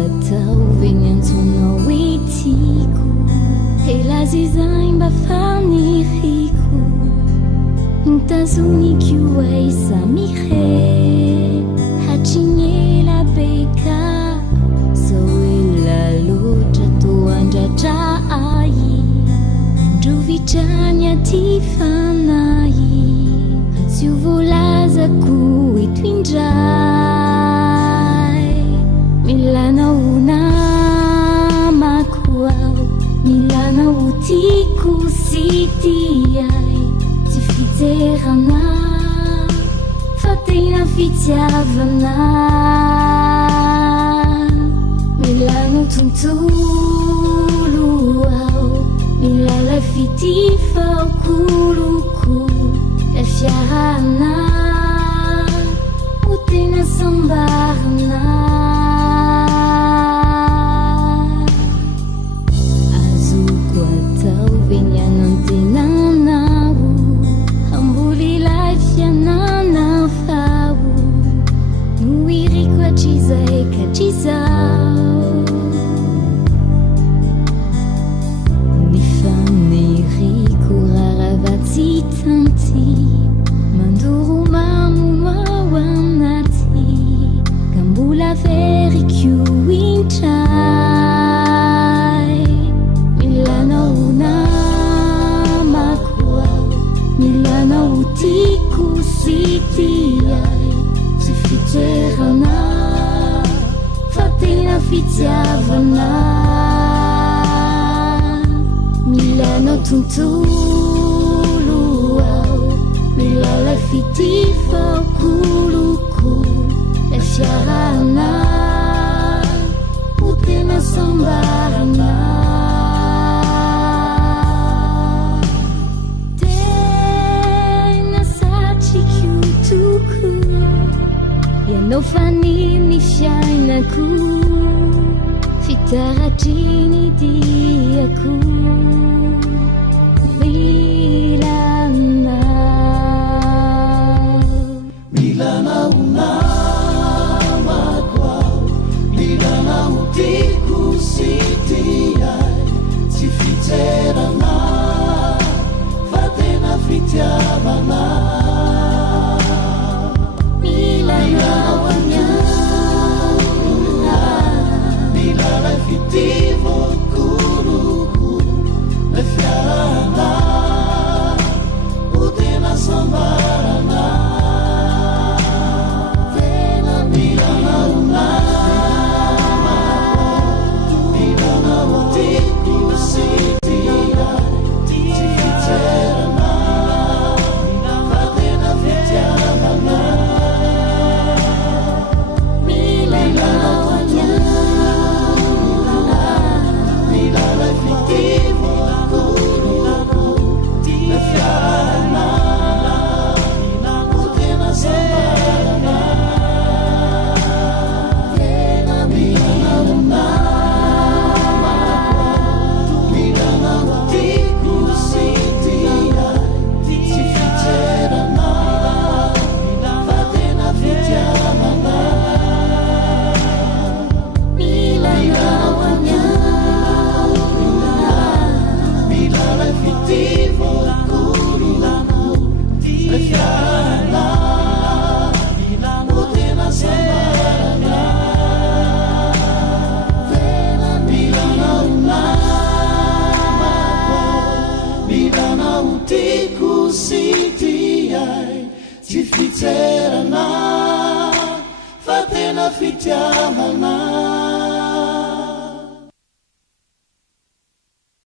atao venyantsonao etiako elazizainy mba faniriko nitazoniko aiza mihe hatrinyela beka zao ela loatra toandratra ai androvitrany aty fanay tsy ho volazako eto indray milanao namako ao milanao tiako sy tiay tsy fiterana fa tena fitiavana milanao tontolo ao milala fitifaokoloko la fiarana ho tena sambarana azoko atao venyanantenanao ambolilay fianana fao no iriko hatrizay katrizao nifaniriko raravatsy tanty mandoro mamono ao anaty ka mbola veriko intray milanao namako ao milanao tiako sy tiay tsy fiterana fa tena fitiavana milanao tontolo ao milala fitifaokoloko la fiarana ho tena sambarana tena satriko toko ianao faniny fiainako fitaratriny diako milanao namako ao milanao tiako sy tiay tsy fiterana fa tena fitiavana milanao amiana milala fitivokoloko la fiarana ho tena sambarana fitiavana fa tena fitiavana